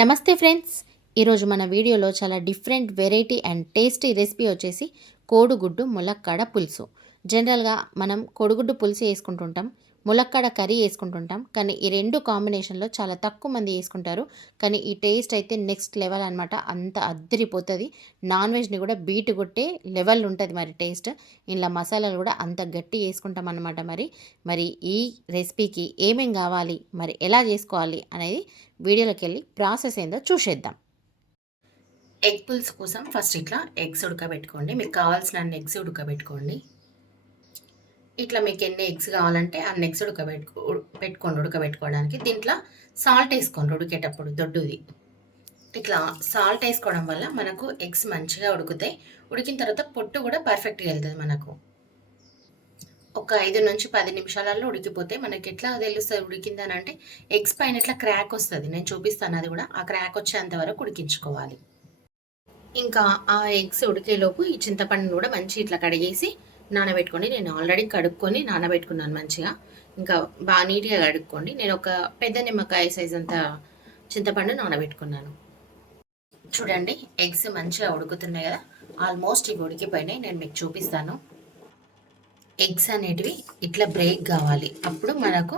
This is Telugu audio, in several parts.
నమస్తే ఫ్రెండ్స్. ఈరోజు మన వీడియోలో చాలా different variety and tasty recipe వచ్చేసి కోడిగుడ్డు ములక్కాడ పులుసు. జనరల్గా మనం కోడిగుడ్డు పులుసు వేసుకుంటుంటాం. ములక్కాడ కర్రీ వేసుకుంటుంటాం. కానీ ఈ రెండు కాంబినేషన్లో చాలా తక్కువ మంది వేసుకుంటారు. కానీ ఈ టేస్ట్ అయితే నెక్స్ట్ లెవెల్ అనమాట అంత అద్దరిపోతుంది. నాన్ వెజ్ని కూడా బీట్ కొట్టే లెవెల్ ఉంటుంది మరి టేస్ట్. ఇలా మసాలాలు కూడా అంత గట్టి వేసుకుంటాం అనమాట మరి. మరి ఈ రెసిపీకి ఏమేం కావాలి? మరి ఎలా చేసుకోవాలి? అనేది వీడియోలోకి వెళ్ళి ప్రాసెస్ ఏందో చూసేద్దాం. ఎగ్ పుల్స్ కోసం ఫస్ట్ ఇట్లా ఎగ్స్ ఉడకబెట్టుకోండి. మీకు కావాల్సిన ఎగ్స్ ఉడకబెట్టుకోండి. ఇట్లా మీకు ఎన్ని ఎగ్స్ కావాలంటే అన్ని ఎగ్స్ ఉడకబెట్టుకో పెట్టుకోండి ఉడకబెట్టుకోవడానికి. దీంట్లో సాల్ట్ వేసుకోండి ఉడికేటప్పుడు దొడ్డుది. ఇట్లా సాల్ట్ వేసుకోవడం వల్ల మనకు ఎగ్స్ మంచిగా ఉడుకుతాయి. ఉడికిన తర్వాత పొట్టు కూడా పర్ఫెక్ట్గా వెళ్తుంది మనకు. ఒక ఐదు నుంచి పది నిమిషాలలో ఉడికిపోతే మనకి ఎట్లా తెలుస్తుంది ఉడికిందని అంటే ఎగ్స్ పైన ఇట్లా క్రాక్ వస్తుంది. నేను చూపిస్తాను అది కూడా. ఆ క్రాక్ వచ్చేంత వరకు ఉడికించుకోవాలి. ఇంకా ఆ ఎగ్స్ ఉడికేలోపు ఈ చింతపండును కూడా మంచి ఇట్లా కడిగేసి నానబెట్టుకోండి. నేను ఆల్రెడీ కడుక్కొని నానబెట్టుకున్నాను మంచిగా. ఇంకా బాగా నీట్గా కడుక్కోండి. నేను ఒక పెద్ద నిమ్మకాయ సైజ్ అంత చింతపండు నానబెట్టుకున్నాను. చూడండి ఎగ్స్ మంచిగా ఉడుకుతున్నాయి కదా. ఆల్మోస్ట్ ఇవి ఉడికిపోయినాయి. నేను మీకు చూపిస్తాను. ఎగ్స్ అనేటివి ఇట్లా బ్రేక్ కావాలి. అప్పుడు మనకు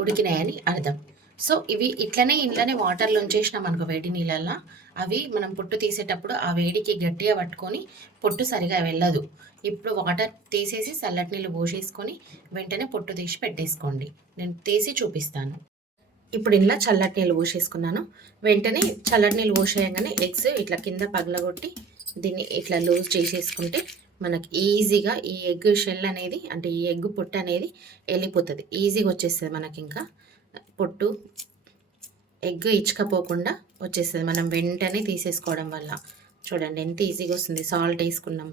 ఉడికినాయని అర్థం. సో ఇవి ఇట్లనే ఇంట్లోనే వాటర్లో ఉంచేసినాం అనుకో వేడి నీళ్ళల్లో. అవి మనం పొట్టు తీసేటప్పుడు ఆ వేడికి గట్టిగా పట్టుకొని పొట్టు సరిగా వెళ్ళదు. ఇప్పుడు వాటర్ తీసేసి చల్లటి నీళ్ళు పోసేసుకొని వెంటనే పొట్టు తీసి పెట్టేసుకోండి. నేను తీసి చూపిస్తాను. ఇప్పుడు ఇలా చల్లటి నీళ్ళు పోసేసుకున్నాను. వెంటనే చల్లటి నీళ్ళు పోసేయగానే ఎగ్స్ ఇట్లా కింద పగలగొట్టి దీన్ని ఇట్లా లూజ్ చేసేసుకుంటే మనకి ఈజీగా ఈ ఎగ్ షెల్ అనేది అంటే ఈ ఎగ్ పొట్టు అనేది వెళ్ళిపోతుంది. ఈజీగా వచ్చేస్తుంది మనకి ఇంకా పొట్టు ఎగ్ ఇచ్చుకపోకుండా వచ్చేస్తుంది. మనం వెంటనే తీసేసుకోవడం వల్ల. చూడండి ఎంత ఈజీగా వస్తుంది. సాల్ట్ వేసుకున్నాం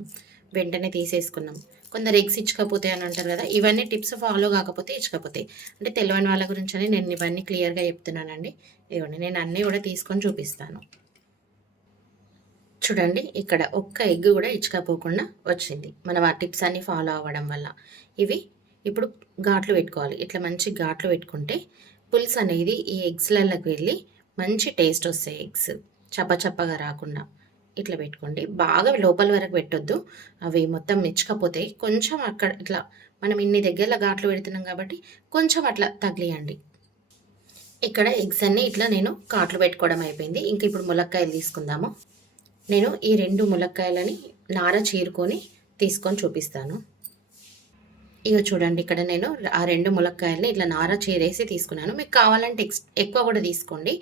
వెంటనే తీసేసుకున్నాం. కొందరు ఎగ్స్ ఇచ్చకపోతే అని అంటారు కదా ఇవన్నీ టిప్స్ ఫాలో కాకపోతే ఇచ్చకపోతాయి అంటే తెలియని వాళ్ళ గురించి అని నేను ఇవన్నీ క్లియర్గా చెప్తున్నానండి. ఇవ్వండి నేను అన్నీ కూడా తీసుకొని చూపిస్తాను. చూడండి ఇక్కడ ఒక్క ఎగ్ కూడా ఇచ్చకపోకుండా వచ్చింది. మనం ఆ టిప్స్ అన్ని ఫాలో అవ్వడం వల్ల. ఇవి ఇప్పుడు ఘాట్లు పెట్టుకోవాలి. ఇట్లా మంచి ఘాట్లు పెట్టుకుంటే పులుసు అనేది ఈ ఎగ్స్లలోకి వెళ్ళి మంచి టేస్ట్ వస్తాయి ఎగ్స్ చప్పచప్పగా రాకుండా ఇట్లా పెట్టుకోండి. బాగా లోపల వరకు పెట్టొద్దు. అవి మొత్తం మెచ్చకపోతాయి కొంచెం అక్కడ ఇట్లా మనం ఇన్ని దగ్గరలో ఘాట్లు పెడుతున్నాం కాబట్టి కొంచెం అట్లా తగిలియండి. ఇక్కడ ఎగ్స్ అన్ని ఇట్లా నేను కాట్లు పెట్టుకోవడం అయిపోయింది. ఇంకా ఇప్పుడు ములక్కాయలు తీసుకుందాము. నేను ఈ రెండు ములక్కాయలని నార చీరుకొని తీసుకొని చూపిస్తాను. ఇక చూడండి ఇక్కడ నేను ఆ రెండు ములక్కాయలని ఇట్లా నార చేరేసి తీసుకున్నాను. మీకు కావాలంటే ఎక్స్ ఎక్కువ కూడా తీసుకోండి.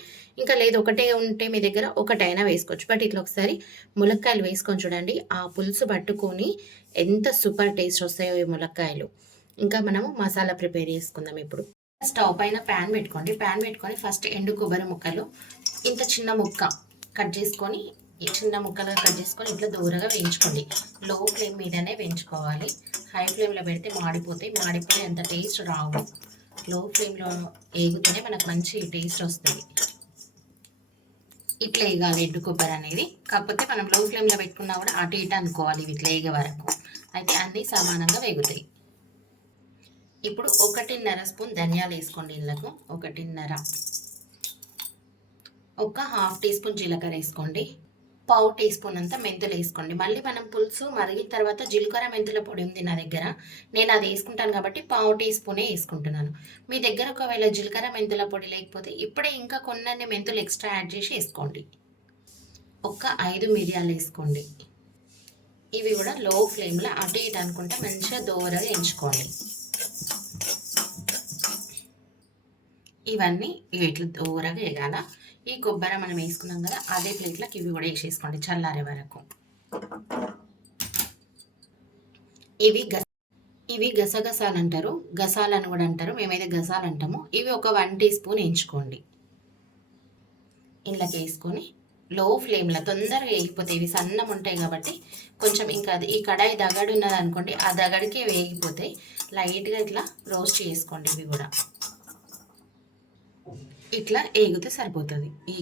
ఇంకా లేదు ఒకటే ఉంటే మీ దగ్గర ఒకటైనా వేసుకోవచ్చు. బట్ ఇట్లా ఒకసారి ములక్కాయలు వేసుకొని చూడండి ఆ పులుసు పట్టుకొని ఎంత సూపర్ టేస్ట్ వస్తాయో ఈ ములక్కాయలు. ఇంకా మనము మసాలా ప్రిపేర్ చేసుకుందాం ఇప్పుడు. స్టవ్ పైన ప్యాన్ పెట్టుకోండి. ప్యాన్ పెట్టుకొని ఫస్ట్ ఎండు కొబ్బరి ముక్కలు ఇంత చిన్న ముక్క కట్ చేసుకొని చిన్న ముక్కలుగా కట్ చేసుకొని ఇట్లా దూరగా వేయించుకోండి. లో ఫ్లేమ్ మీదనే వేయించుకోవాలి. హై ఫ్లేమ్లో పెడితే మాడిపోతాయి. మాడిపోయి అంత టేస్ట్ రావు. లో ఫ్లేమ్లో వేగుతూనే మనకు మంచి టేస్ట్ వస్తుంది. ఇట్లా వేగాలి ఎండు కొబ్బరి అనేది. కాకపోతే మనం లో ఫ్లేమ్లో పెట్టుకున్నా కూడా అటు ఇటు అనుకోవాలి ఇవి ఇట్లా వేగే వరకు. అయితే అన్నీ సమానంగా వేగుతాయి. ఇప్పుడు ఒకటిన్నర స్పూన్ ధనియాలు వేసుకోండి ఇళ్ళకు ఒకటిన్నర. ఒక హాఫ్ టీ స్పూన్ జీలకర్ర వేసుకోండి. పావు టీ స్పూన్ అంతా మెంతులు వేసుకోండి. మళ్ళీ మనం పులుసు మరిగిన తర్వాత జీలకర్ర మెంతుల పొడి ఉంది నా దగ్గర. నేను అది వేసుకుంటాను కాబట్టి పావు టీ స్పూనే వేసుకుంటున్నాను. మీ దగ్గర ఒకవేళ జీలకర్ర మెంతుల పొడి లేకపోతే ఇప్పుడే ఇంకా కొన్ని మెంతులు ఎక్స్ట్రా యాడ్ చేసి వేసుకోండి. ఒక ఐదు మిరియాలు వేసుకోండి. ఇవి కూడా లో ఫ్లేమ్లో అటు ఇటు అనుకుంటే మంచిగా దోరగా ఎంచుకోండి. ఇవన్నీ ఇట్లా దూరగా వేయాల? ఈ కొబ్బరి మనం వేసుకున్నాం కదా అదే ప్లేట్లోకి ఇవి కూడా వేసేసుకోండి చల్లారే వరకు. ఇవి గ ఇవి గసగసాలు అంటారు గసాలు అని కూడా అంటారు మేమైతే గసాలు అంటాము. ఇవి ఒక వన్ టీ స్పూన్ వేయించుకోండి. ఇంట్లోకి వేసుకొని లో ఫ్లేమ్లో తొందరగా వేగిపోతాయి ఇవి సన్నం ఉంటాయి కాబట్టి కొంచెం ఇంకా అది ఈ కడాయి దగడు ఉన్నది అనుకోండి ఆ దగడికి వేగిపోతాయి లైట్గా ఇట్లా రోస్ట్ చేసుకోండి ఇవి కూడా. ఇట్లా ఏగితే సరిపోతుంది ఈ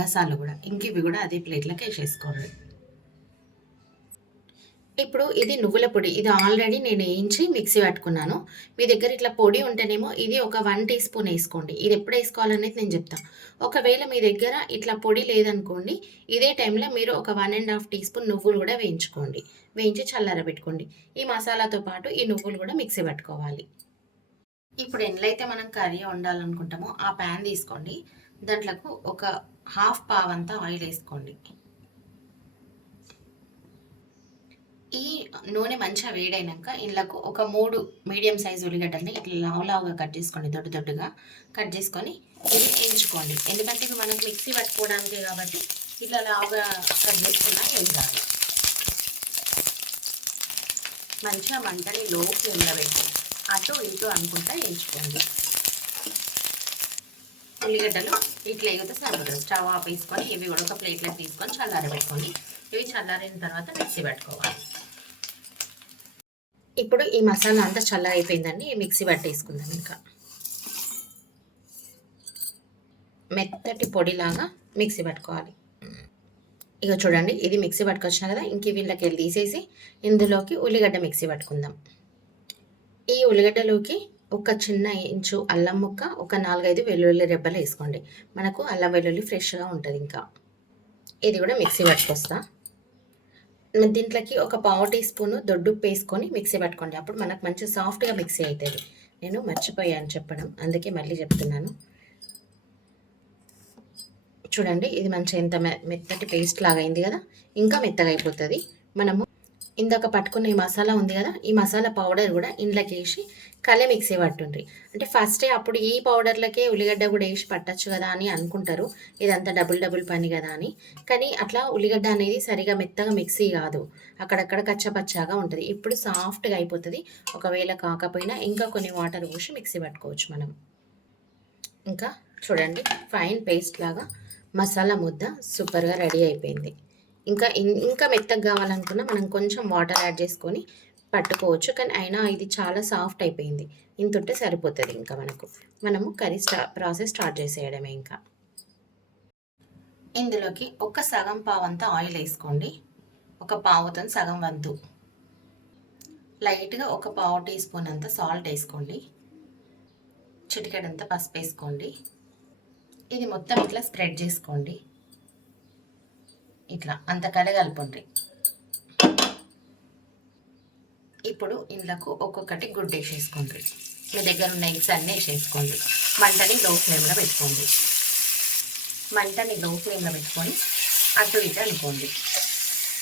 గసాలు కూడా ఇంక ఇవి కూడా అదే ప్లేట్లోకి వేసేసుకోండి ఇప్పుడు ఇది నువ్వుల పొడి. ఇది ఆల్రెడీ నేను వేయించి మిక్సీ పట్టుకున్నాను. మీ దగ్గర ఇట్లా పొడి ఉంటేనేమో ఇది ఒక వన్ టీ స్పూన్ వేసుకోండి ఇది ఎప్పుడు వేసుకోవాలనేది నేను చెప్తాను ఒకవేళ మీ దగ్గర ఇట్లా పొడి లేదనుకోండి, ఇదే టైంలో మీరు ఒక one and half teaspoon నువ్వులు కూడా వేయించుకోండి. వేయించి చల్లారబెట్టుకోండి. ఈ మసాలాతో పాటు ఈ నువ్వులు కూడా మిక్సీ పట్టుకోవాలి. ఇప్పుడు ఎండ్లైతే మనం కర్రీ వండాలనుకుంటామో ఆ ప్యాన్ తీసుకోండి. దాంట్లోకి ఒక హాఫ్ పావ్ అంతా ఆయిల్ వేసుకోండి ఈ నూనె మంచిగా వేడైనాక ఇందులోకి ఒక మూడు మీడియం సైజ్ ఉల్లిగడ్డల్ని ఇట్లా లావు లావుగా కట్ చేసుకోండి. దొడ్డు దొడ్డుగా కట్ చేసుకొని ఇవి వేయించుకోండి. ఎందుకంటే ఇవి మనకు మిక్సీ పట్టుకోవడానికి కాబట్టి ఇట్లా లావుగా కట్ చేసుకున్నా ఏం మంచిగా మంటని లో ఫ్లేమ్‌లో అటు ఇటు అనుకుంటా వేయించుకోండి. ఉల్లిగడ్డలు ఇట్లా ఎగితే సరిపోతుంది. స్టవ్ ఆపేసుకొని ఇవి కూడా ఒక ప్లేట్లోకి తీసుకొని చల్లారబెట్టుకోండి. ఇవి చల్లారిన తర్వాత మిక్సీ పెట్టుకోవాలి ఇప్పుడు ఈ మసాలా అంతా చల్లారిపోయిందండి. అయిపోయిందండి మిక్సీ పట్టేసుకుందాం ఇంకా. మెత్తటి పొడిలాగా మిక్సీ పట్టుకోవాలి. ఇక చూడండి ఇది మిక్సీ పట్టుకొచ్చిన కదా ఇంక వీళ్ళకి వెళ్ళి తీసేసి ఇందులోకి ఉల్లిగడ్డ మిక్సీ పట్టుకుందాం. ఈ ఉల్లిగడ్డలోకి ఒక చిన్న ఇంచు అల్లం ముక్క, ఒక 4, 5 వెల్లుల్లి రెబ్బలు వేసుకోండి. మనకు అల్లం వెల్లుల్లి ఫ్రెష్‌గా ఉంటుంది ఇంకా. ఇది కూడా మిక్సీ పట్టుకొస్తా. దీంట్లోకి ఒక పావు టీ స్పూన్ దొడ్డుప్పు వేసుకొని మిక్సీ పట్టుకోండి. అప్పుడు మనకు మంచి సాఫ్ట్‌గా మిక్సీ అవుతుంది. నేను మర్చిపోయాను చెప్పడం. అందుకే మళ్ళీ చెప్తున్నాను. చూడండి ఇది మంచిగా ఎంత మె మెత్తటి పేస్ట్ లాగా అయింది కదా! ఇంకా మెత్తగా అయిపోతుంది. మనము ఇందాక పట్టుకున్న ఈ మసాలా ఉంది కదా! ఈ మసాలా పౌడర్ కూడా ఇందులోకి వేసి కలే మిక్సీ పట్టుండ్రి. అంటే ఫస్టే అప్పుడు ఈ పౌడర్‌లకే ఉల్లిగడ్డ కూడా వేసి పట్టచ్చు కదా అని అనుకుంటారు. ఇదంతా డబుల్ డబుల్ పని కదా అని. కానీ అట్లా ఉల్లిగడ్డ అనేది సరిగా మెత్తగా మిక్సీ కాదు. అక్కడక్కడ కచ్చపచ్చాగా ఉంటుంది ఇప్పుడు సాఫ్ట్‌గా అయిపోతుంది ఒకవేళ కాకపోయినా ఇంకా కొన్ని వాటర్ పోసి మిక్సీ పట్టుకోవచ్చు మనం. ఇంకా చూడండి ఫైన్ పేస్ట్ లాగా మసాలా ముద్ద సూపర్‌గా రెడీ అయిపోయింది. ఇంకా ఇంకా మెత్తగా కావాలనుకున్నా మనం కొంచెం వాటర్ యాడ్ చేసుకొని పట్టుకోవచ్చు. కానీ అయినా ఇది చాలా సాఫ్ట్ అయిపోయింది. ఇంతుంటే సరిపోతుంది ఇంకా మనకు. మనము కర్రీ స్టా ప్రాసెస్ స్టార్ట్ చేసేయడమే ఇంకా. ఇందులోకి ఒక సగం పావంతా ఆయిల్ వేసుకోండి. ఒక పావుతో సగం వంతు. లైట్‌గా ఒక పావు టీ స్పూన్ అంత సాల్ట్ వేసుకోండి. చిటికెడంత పసుపు వేసుకోండి. ఇది మొత్తం ఇట్లా స్ప్రెడ్ చేసుకోండి. ఇట్లా అంత కలగలుపుండ్రి. ఇప్పుడు ఇండ్లకు ఒక్కొక్కటి గుడ్డ వేసేసుకోండి. మీ దగ్గర ఉన్న ఎగ్స్ అన్నీ వేసేసుకోండి. మంటని లో ఫ్లేమ్‌లో పెట్టుకోండి. మంటని లో ఫ్లేమ్‌లో పెట్టుకొని అటు ఇటు అనుకోండి.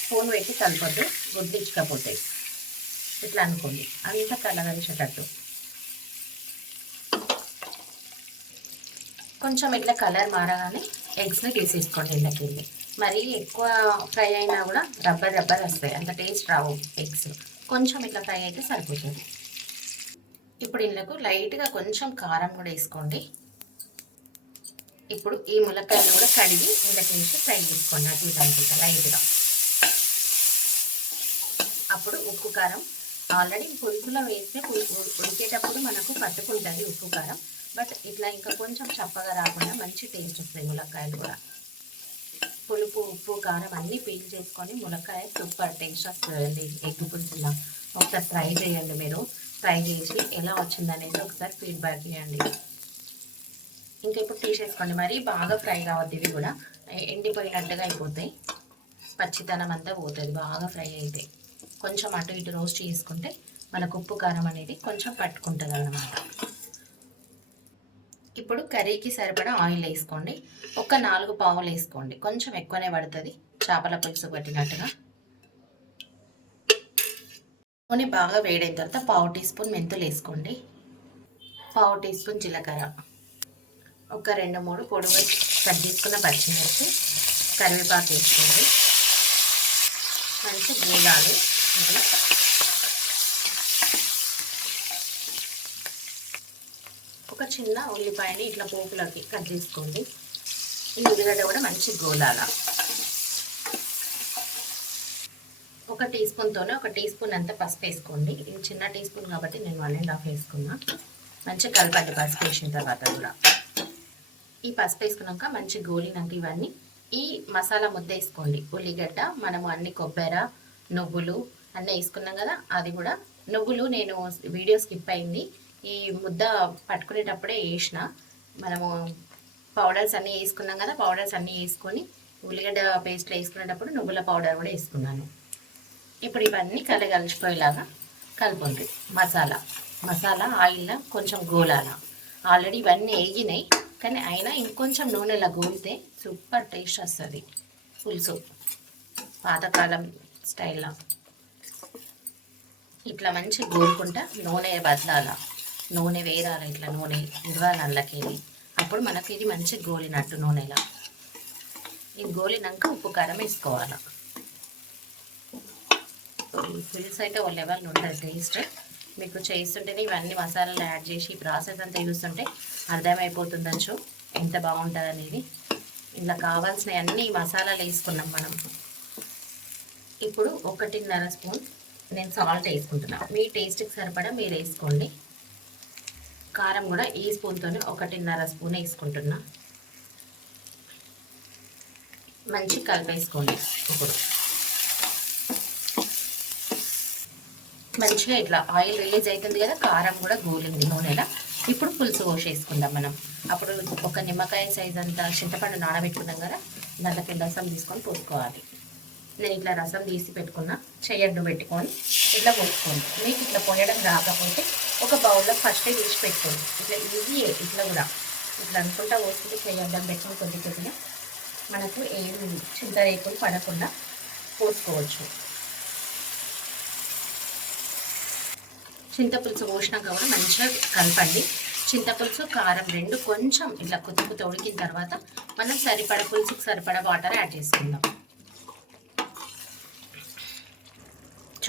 స్పూన్ పెట్టి కలపొద్దు గుడ్లు ఇట్లా అనుకోండి. అంతా కలగలిసేటట్టు. కొంచెం ఇట్లా కలర్ మారగానే ఎగ్స్‌ని తీసేసుకోండి ఇందులోకెళ్ళి. మరీ ఎక్కువ ఫ్రై అయినా కూడా రబ్బర్ రబ్బర్ వస్తాయి. అంత టేస్ట్ రావు ఎగ్స్. కొంచెం ఇట్లా ఫ్రై అయితే సరిపోతుంది. ఇప్పుడు ఇందులోకి లైట్‌గా కొంచెం కారం కూడా వేసుకోండి. ఇప్పుడు ఈ ములక్కాయలు కూడా కడిగి ఇందులోకి వేసి ఫ్రై చేసుకోండి అటు ఇటు లైట్‌గా. అప్పుడు ఉప్పు కారం ఆల్రెడీ పులుపులో వేస్తే ఉడికేటప్పుడు మనకు పట్టుకుంటుంది ఉప్పు కారం. బట్ ఇట్లా ఇంకా కొంచెం చప్పగా రాకుండా మంచి టేస్ట్ వస్తాయి ములక్కాయలు కూడా. పులుపు, ఉప్పు, కారం అన్నీ పీల్ చేసుకొని మునక్కాయ సూపర్ టేస్ట్ వస్తుంది ఎగ్ పులుసులా ఒకసారి ట్రై చేయండి మీరు. ట్రై చేసి ఎలా వచ్చిందనేది ఒకసారి ఫీడ్‌బ్యాక్ ఇవ్వండి. ఇంకా ఇప్పుడు తీసేసుకోండి. మరీ బాగా ఫ్రై కావద్దు ఇవి కూడా. ఎండిపోయినట్టుగా అయిపోతాయి. పచ్చితనం అంతా పోతుంది బాగా ఫ్రై అయితే. కొంచెం అటు ఇటు రోస్ట్ చేసుకుంటే మనకు ఉప్పు, కారం అనేది కొంచెం పట్టుకుంటుంది అన్నమాట ఇప్పుడు కర్రీకి సరిపడా ఆయిల్ వేసుకోండి. ఒక నాలుగు పావులు వేసుకోండి. కొంచెం ఎక్కువనే పడుతుంది చేపల పులుసు పట్టినట్టుగా. నూనె బాగా వేడైన తర్వాత పావు టీ స్పూన్ మెంతులు వేసుకోండి. పావు టీ స్పూన్ జీలకర్ర. ఒక 2, 3 పొడుగు కట్ చేసుకున్న పచ్చిమిర్చి, కరివేపాకు వేసుకోండి. మంచి గీలాలు ఇందులో. ఒక చిన్న ఉల్లిపాయని ఇట్లా పోపులోకి కట్ చేసుకోండి. ఈ ఉల్లిగడ్డ కూడా మంచి గోలాల. ఒక టీ స్పూన్‌తోనే ఒక టీ స్పూన్ అంత పసుపు వేసుకోండి. ఇది చిన్న టీ స్పూన్ కాబట్టి నేను వన్ అండ్ హాఫ్ వేసుకున్నా. మంచిగా కలపండి పసుపు వేసిన తర్వాత కూడా. ఈ పసుపు వేసుకున్నాక మంచి గోలినాక ఇవన్నీ ఈ మసాలా ముద్ద వేసుకోండి. ఉల్లిగడ్డ మనము అన్ని కొబ్బెర, నువ్వులు అన్నీ వేసుకున్నాం కదా అది కూడా నువ్వులు నేను వీడియో స్కిప్ అయింది ఈ ముద్ద పట్టుకునేటప్పుడే వేసిన. మనము పౌడర్స్ అన్నీ వేసుకున్నాం కదా పౌడర్స్ అన్నీ వేసుకొని ఉల్లిగడ్డ పేస్ట్ వేసుకునేటప్పుడు నువ్వుల పౌడర్ కూడా వేసుకున్నాను. ఇప్పుడు ఇవన్నీ కలగలిచిపోయేలాగా కలుపుంది. మసాలా మసాలా ఆయిల్లో కొంచెం గోలాల. ఆల్రెడీ ఇవన్నీ వేగినాయి కానీ అయినా ఇంకొంచెం నూనెలా గోలితే సూపర్ టేస్ట్ వస్తుంది. పులుసు పాతకాలం స్టైల్లో. ఇట్లా మంచి గోలుకుంటా నూనె బదలాల. నూనె వేరాలి ఇట్లా నూనె ఇవ్వాలి అందులోకి అప్పుడు మనకి ఇది మంచి గోలినట్టు నూనెలా. ఇది గోలినాక ఉప్పు కారం వేసుకోవాలి. పులుసు అయితే ఓ లెవెల్ ఉంటుంది టేస్ట్. మీకు చేస్తుంటేనే ఇవన్నీ మసాలాలు యాడ్ చేసి ప్రాసెస్ అంతా చూస్తుంటే అర్థమైపోతుందచ్చు ఎంత బాగుంటుంది అనేది ఇలా కావాల్సిన అన్ని మసాలాలు వేసుకున్నాం మనం. ఇప్పుడు ఒకటిన్నర స్పూన్ నేను సాల్ట్ వేసుకుంటున్నాను మీ టేస్ట్కి సరిపడా మీరు వేసుకోండి. కారం కూడా ఈ స్పూన్తోనే ఒకటిన్నర స్పూన్ వేసుకుంటున్నా. మంచి కలిపేసుకోండి ఇప్పుడు. మంచిగా ఇట్లా ఆయిల్ రిలీజ్ అవుతుంది కదా కారం కూడా గోలింది నూనెలా. ఇప్పుడు పులుసు పోసేసుకుందాం మనం. అప్పుడు ఒక నిమ్మకాయ సైజ్ అంతా చింతపండు నానబెట్టుకున్నాం కదా దాంట్లో రసం తీసుకొని పోసుకోవాలి. నేను ఇట్లా రసం తీసి పెట్టుకున్నా చెయ్యడ్డు పెట్టుకొని ఇట్లా పోసుకోండి మీకు ఇట్లా పోయడం రాకపోతే ఒక బౌల్లో ఫస్టే తీసి పెట్టుకోండి. ఇట్లా ఈజీ ఇట్లా కూడా. ఇట్లా అనుకుంటా పోసుకుంటే చెయ్యడ్డం పెట్టుకుని కొద్ది కొద్దిగా మనకు ఏం చింత రేకులు పడకుండా పోసుకోవచ్చు. చింతపులుసు పోసినాక కూడా మంచిగా కలపండి. చింతపులుసు కారం రెండు కొంచెం ఇట్లా కొద్ది కొద్ది ఉడికిన తర్వాత మనం సరిపడ పులుసుకు సరిపడ వాటర్ యాడ్ చేసుకుందాం.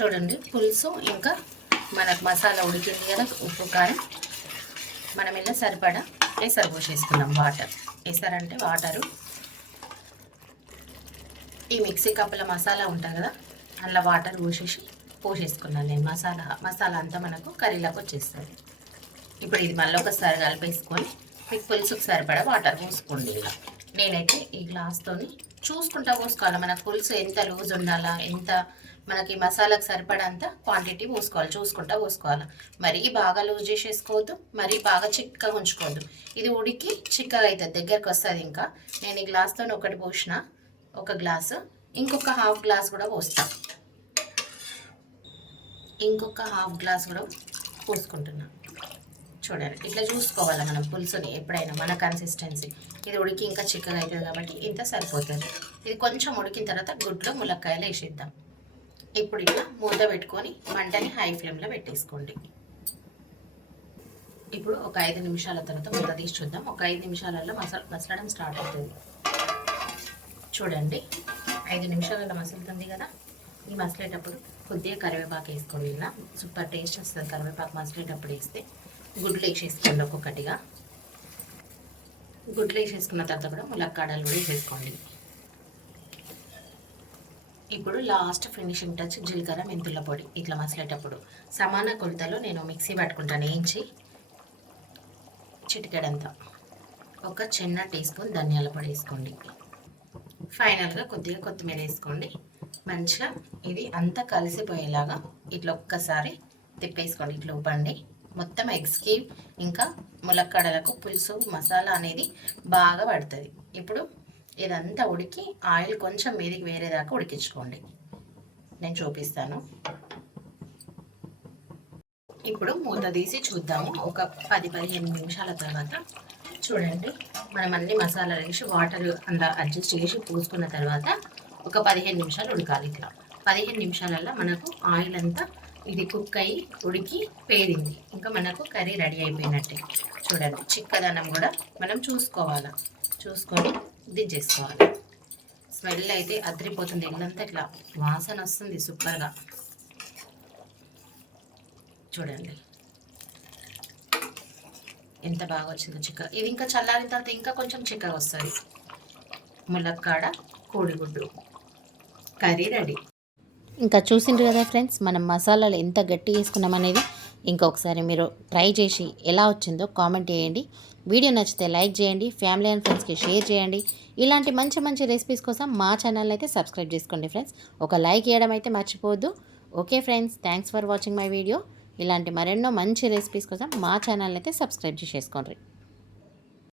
చూడండి పులుసు ఇంకా మనకు మసాలా ఉడికింది కదా ఉప్పు కారం. మనం ఇలా సరిపడా ఎసరు పోసేసుకున్నాం వాటర్. ఎసరంటే వాటరు. ఈ మిక్సీ కప్పుల మసాలా ఉంటుంది కదా అందులో వాటర్ పోసేసి పోసేసుకున్నాను నేను. మసాలా మసాలా అంతా మనకు కర్రీలోకి వచ్చేస్తుంది. ఇప్పుడు ఇది మళ్ళీ ఒకసారి కలిపేసుకొని మీకు పులుసుకు సరిపడా వాటర్ పోసుకోండి ఇలా. నేనైతే ఈ గ్లాస్తో చూసుకుంటా పోసుకోవాలి. మనకు పులుసు ఎంత లూజ్ ఉండాలా ఎంత మనకి మసాలాకు సరిపడంత క్వాంటిటీ పోసుకోవాలి చూసుకుంటా పోసుకోవాలి. మరీ బాగా లూజ్ చేసేసుకోవద్దు మరీ బాగా చిక్కగా ఉంచుకోవద్దు. ఇది ఉడికి చిక్కగా అవుతుంది దగ్గరకు వస్తుంది ఇంకా. నేను ఈ గ్లాస్తో ఒకటి పోసిన ఒక గ్లాసు. ఇంకొక హాఫ్ గ్లాస్ కూడా పోస్తా. ఇంకొక హాఫ్ గ్లాస్ కూడా పోసుకుంటున్నా. చూడండి ఇట్లా చూసుకోవాలి మనం పులుసుని ఎప్పుడైనా మన కన్సిస్టెన్సీ ఇది ఉడికి ఇంకా చిక్కగా అవుతుంది కాబట్టి ఇంత సరిపోతుంది. ఇది కొంచెం ఉడికిన తర్వాత గుడ్లో ములక్కాయలు వేసేద్దాం. ఇప్పుడు ఇలా మూత పెట్టుకొని మంటని హై ఫ్లేమ్లో పెట్టేసుకోండి. ఇప్పుడు ఒక ఐదు నిమిషాల తర్వాత మూత తీసి చూద్దాం. ఒక ఐదు నిమిషాలలో మసలు మసలడం స్టార్ట్ అవుతుంది. చూడండి. ఐదు నిమిషాలలో మసులుతుంది కదా? ఈ మసలేటప్పుడు కొద్దిగా కరివేపాకు వేసుకోండి ఇలా. సూపర్ టేస్ట్ వస్తుంది కరివేపాకు మసలేటప్పుడు వేస్తే. గుడ్లు వేసేసుకోండి ఒక్కొక్కటిగా. గుడ్లు వేసేసుకున్న తర్వాత కూడా ములక్కాడలు కూడా వేసేసుకోండి. ఇప్పుడు లాస్ట్ ఫినిషింగ్ టచ్ జీలకర్ర మెంతుల పొడి. ఇట్లా మసిలేటప్పుడు సమాన కొలతలో నేను మిక్సీ పట్టుకుంటాను. వేయించి చిటికెడంతా. ఒక చిన్న టీ స్పూన్ ధనియాల పొడి వేసుకోండి. ఫైనల్గా కొద్దిగా కొత్తిమీర వేసుకోండి. మంచిగా ఇది అంతా కలిసిపోయేలాగా ఇట్లా ఒక్కసారి తిప్పేసుకోండి. ఇట్లా ఊపండి. మొత్తం ఎగ్స్కి ఇంకా ములక్కడలకు పులుసు మసాలా అనేది బాగా పడుతుంది. ఇప్పుడు ఇదంతా ఉడికి ఆయిల్ కొంచెం మీదికి వేరేదాకా ఉడికించుకోండి. నేను చూపిస్తాను. ఇప్పుడు మూత తీసి చూద్దాము. ఒక పది పదిహేను నిమిషాల తర్వాత చూడండి. మనం అన్ని మసాలాలు వేసి వాటర్ అంతా అడ్జస్ట్ చేసి పూసుకున్న తర్వాత ఒక పదిహేను నిమిషాలు ఉడకాలి ఇట్లా పదిహేను నిమిషాలలో మనకు ఆయిల్ అంతా ఇది కుక్ అయ్యి ఉడికి పేరింది. ఇంకా మనకు కర్రీ రెడీ అయిపోయినట్టే. చూడండి చిక్కదనం కూడా మనం చూసుకోవాలి. చూసుకొని దించేసుకోవాలి స్మెల్ అయితే అదిరిపోతుంది ఇల్లంతా ఇట్లా వాసన వస్తుంది సూపర్గా. చూడండి. ఎంత బాగా వచ్చిందో చిక్క. ఇది ఇంకా చల్లారిన తర్వాత ఇంకా కొంచెం చిక్కగా వస్తుంది. ములక్కాడ కోడిగుడ్డు కర్రీ రెడీ. ఇంకా చూసిండ్రు కదా ఫ్రెండ్స్ మనం మసాలాలు ఎంత గట్టి వేసుకున్నాం అనేది ఇంకొకసారి మీరు ట్రై చేసి ఎలా వచ్చిందో కామెంట్ చేయండి. వీడియో నచ్చితే లైక్ చేయండి ఫ్యామిలీ అండ్ ఫ్రెండ్స్కి షేర్ చేయండి. ఇలాంటి మంచి మంచి రెసిపీస్ కోసం మా ఛానల్ అయితే సబ్స్క్రైబ్ చేసుకోండి ఫ్రెండ్స్. ఒక లైక్ చేయడం అయితే మర్చిపోవద్దు. Okay friends thanks for watching my video. ఇలాంటి మరెన్నో మంచి రెసిపీస్ కోసం మా ఛానల్ అయితే సబ్స్క్రైబ్ చేసేసుకోండి.